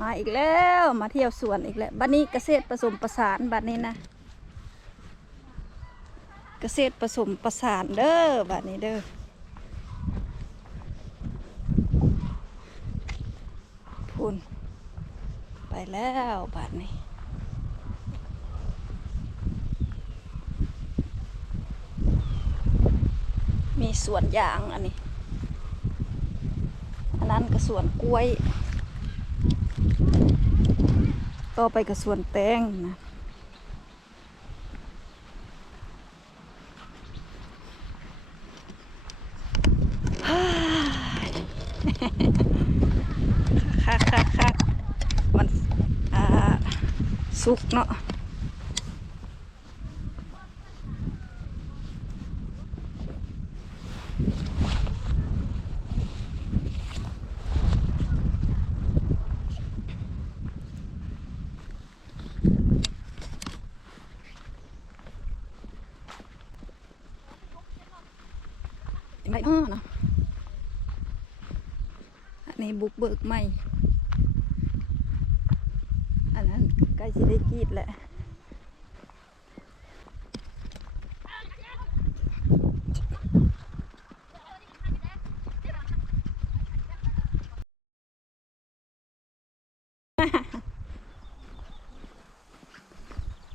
มาอีกแล้วมาเที่ยวสวนอีกแล้วบัดนี้เกษตรผสมประสานบัดนี้นะ เกษตรผสมประสานเด้อบัดนี้เด้อพูนไปแล้วบัดนี้มีสวนยางอันนี้ อันนั้นก็สวนกล้วย ต่อไปกับส่วนแตงนะค่ะค่ะค่ะมัน อ่า สุกเนาะ ไม่อ้อเนาะอันนี้บุกเบิกใหม่อันนั้นใกล้จะได้กีดแหละ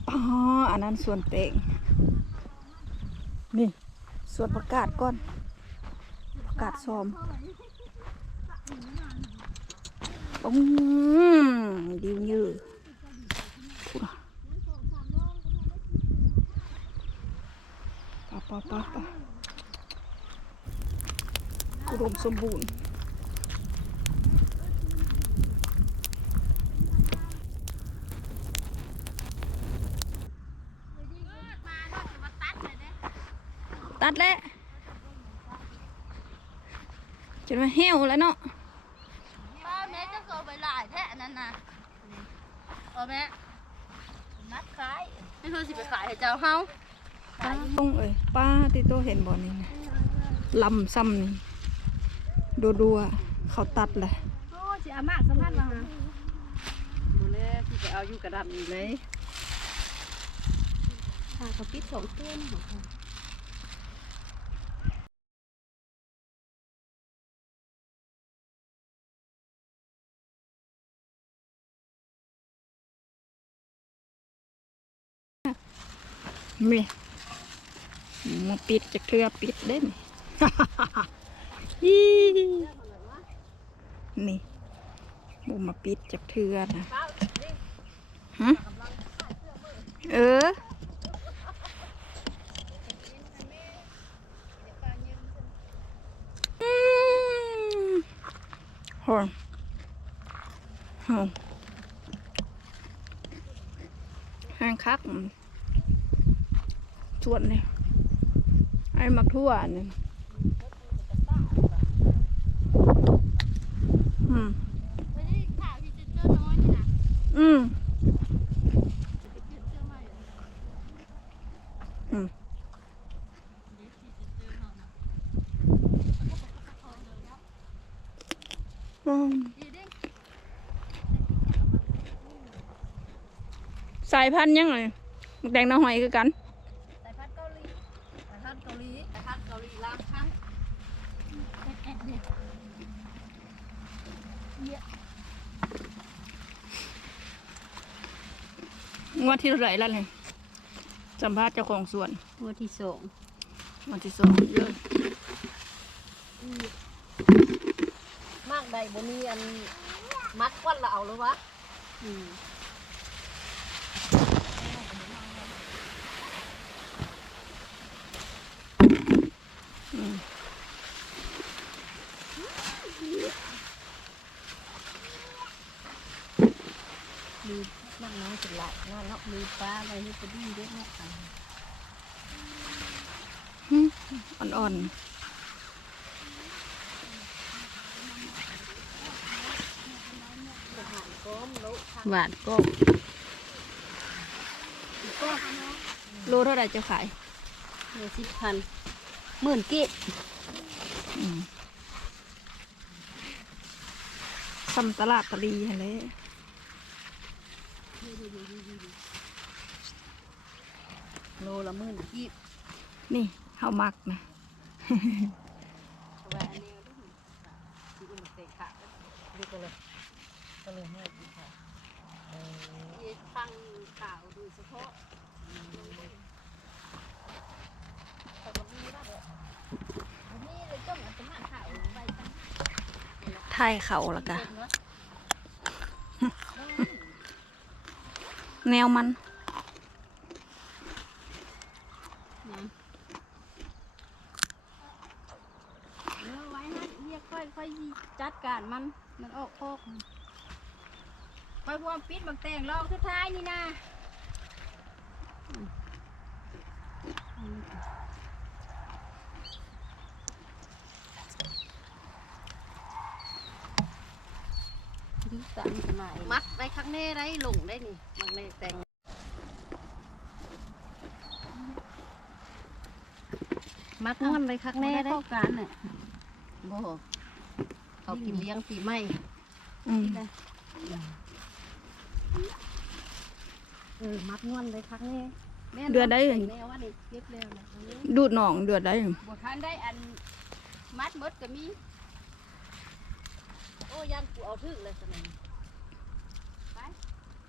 อ๋อ อันนั้นส่วนเต่งนี่ ส่วนประกาศก่อน กาศซ้อมปุ้งดิวยือพูดอะปะปะปะปะอุดมสมบูรณ์ตัดแล้ว จนมาเหี่ยวแล้วเนาะป้าแม่จะโซไปหลายแท้อันนั้นนะป้าแม่นัดขายนี่คือสิไปขายให้เจ้าเฮาป้าต้องเอ้ยป้าที่โตเห็นบ่อนี่นะลำซ้ำนี่ดัวดัวๆเขาตัดเลยโอ้สิอามากสำคัญมาดูแลที่ไปเอาอยู่กระดับนี่เลยหากระปิดสองเต้นของเขา มีมาปิดจะเคลือปิดเด้นอีนี่บุมาปิดจะเคลือนะฮะเอออืมหอนหอนแห้งคัก ส่วนนี่ไอ้มักทั่วนี่อืมไม่ได้ข่าวที่จะเนี่ยอืมอืมอืมอืมสายพันธุ์ยังไงแดงน้าหอยคือกัน สายพันธุ์เกาหลีสายพันธุ์เกาหลีสายพันธุ์เกาหลีลามครั้งแอะเนี่ยงวดที่เท่าไหร่แล้วเลยสัมภาษณ์เจ้าของสวนตัวที่สองงวดที่สองเยอะมากใดบ่มีอันมัดควันละเอาหรือวะ อืมากน้อยสุดละงานเนาะมีปลาอะไรนี่ก็ดิ้นเยอะเนาะอ่อนๆหวานก็โลเท่าไรจะขายเงินสิบพันหมื่นกิบอืมซ้ำตลาดตะลีหั่นแหละ โลละมื่นยี่นี่เขามักนะะไทยเขาละกะ แนวมันเนื้วไว้นะเรียกค่อยค่อยจัดการมัน มันออกโคกค่อยพวมปิดบังแตงรองสุดท้ายนี่นะ สามสมัยมัดได้ข้างแน่ได้ลงได้นี่มันในแต่งมัดมันได้ข้างแน่ได้เข้ากันเนี่ยบ่เขากินเลี้ยงปีใหม่อืมเออมัดงอนได้ข้างแน่แม่เดือนได้แต่งแน่ว่านี่เก็บแล้วนะอันนี้ดูดหนองเดือดได้บวทันได้อันมัดมดก็มี โอ้ยันกูเอาถึกเลยสมัย ไป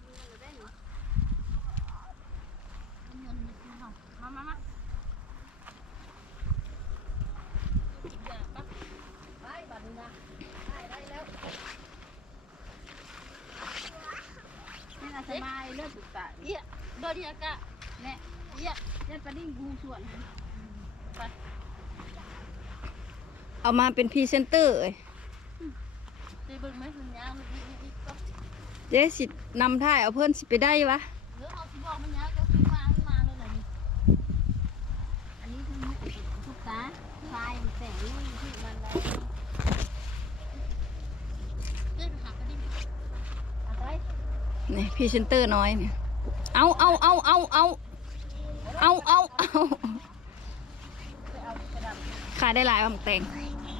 มีเงินเราได้หนูเงินมีที่ห้องมามามาจิบยาปะ ไปบัดนี้นะได้ได้แล้ว นี่น่ะ สบายเลือดตุกตาเอี้ยโดนเอี้ยกะแน่เอี้ยเอี้ยปลาดิ้งกูส่วนเอามาเป็นพรีเซนเตอร์เอ้ยได้เบิ่งไหมสัญญามันอีกอีกก็เจ๊สินำท่ายเอาเพื่อนสิไปได้วะหรือเอาสิบอกมันยาวก็คือมามันมาเลยล่ะนี่อันนี้คือทุกตาทรายมันแต่งนี่ที่มันได้เล่นหักกระดิ่งเอาไป นี่พรีเซนเตอร์น้อยเนี่ยเอาเอาเอาเอาเอาเอาเอาเอาขายได้หลายว่าหมักแตง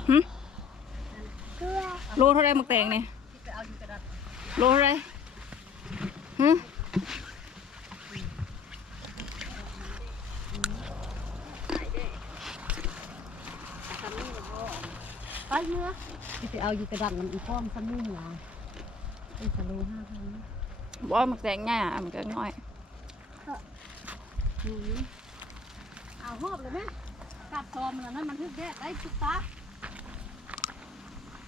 หึโลเท่าไรหมักแตงเนี่ยโลเท่าไรหึไปเมื่อที่ไปเอาอยู่กระดาษมันอีพร้อมซ้ำนี่หรอเป็นสโลห้าพัน บ่หมักแตงง่ายอะมันก็น้อยเอาหอบเลยไหมกลับซอมแล้วนั่นมันทึกแดดได้ตุ๊กตา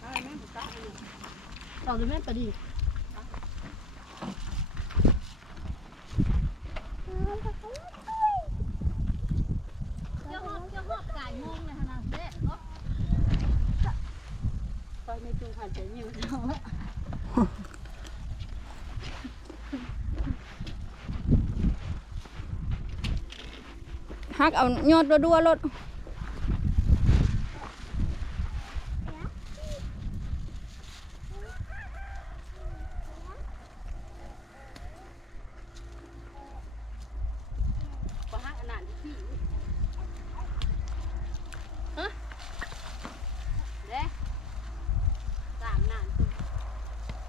อะไรแม่ตุ๊กตาเนี่ยต่อเลยแม่ประดิษฐ์เจ้าหอบเจ้าหอบไก่งงเลยขนาดเด็ดเนไปในจุงหันใจยิ่งเท่า ฮักเอายอดด้วยรถ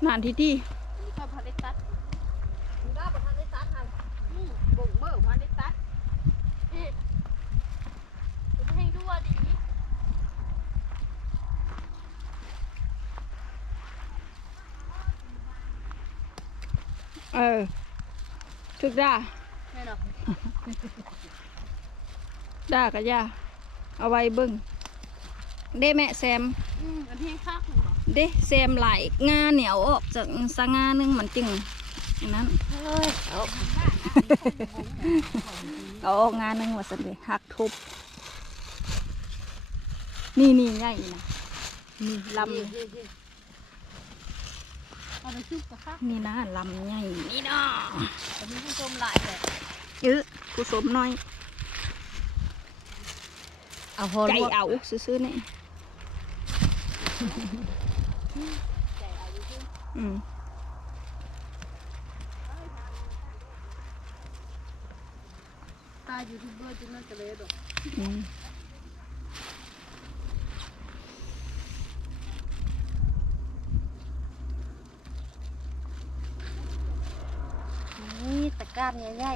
นานที่ที่ เออถึกด่าแม่เนาะด่าก็ย่าเอาไว้เบิ่งเด้แม่แซม อืมอันที่ข้าคุณบอกเด้แซมหลายงาเหนียวออกจากสงาหนึงมันจึงอย่างนั้นเอ้ยเอาเอาออกงานหนึ่งว่าสันเดหักทุบ นี่นี่ใหญ่นะนี่ล เอาไปชุบกับข้าำนี่นะลำใหญ่นี่เนาะแต่มีผู้ชมหลายเลยเออผู้สมน้อย เอาพอใจลวกเอาซื้อๆนี่อืมตายูทูบเบอร์จะน่าจะเลยดอก อืม ก้านใหญ่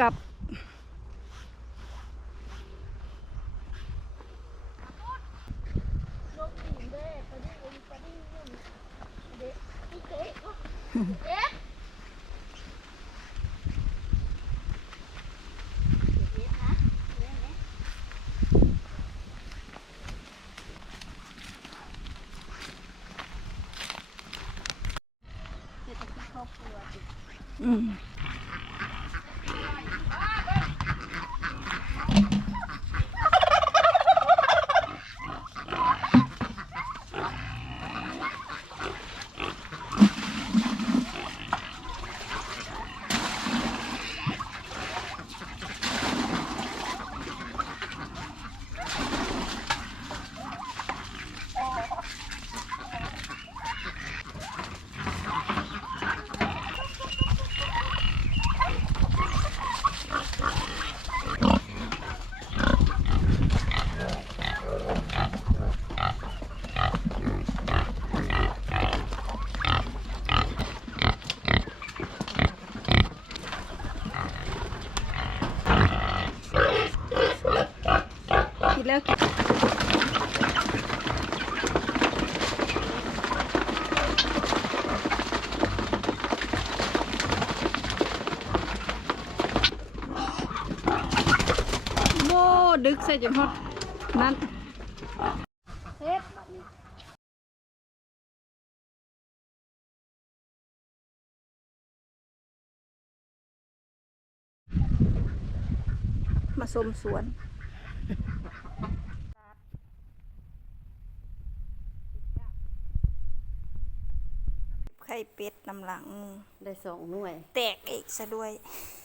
กับๆเศรษฐกิจครอบครัวสิ อืมคิดแล้วคิดโบดึกใส่ จนฮอดนั้นเฮ็ดบัดนี้มาชมสวนไข่เป็ดน้ำหลัง ได้สองหน่วย แตกอีกซะด้วยเ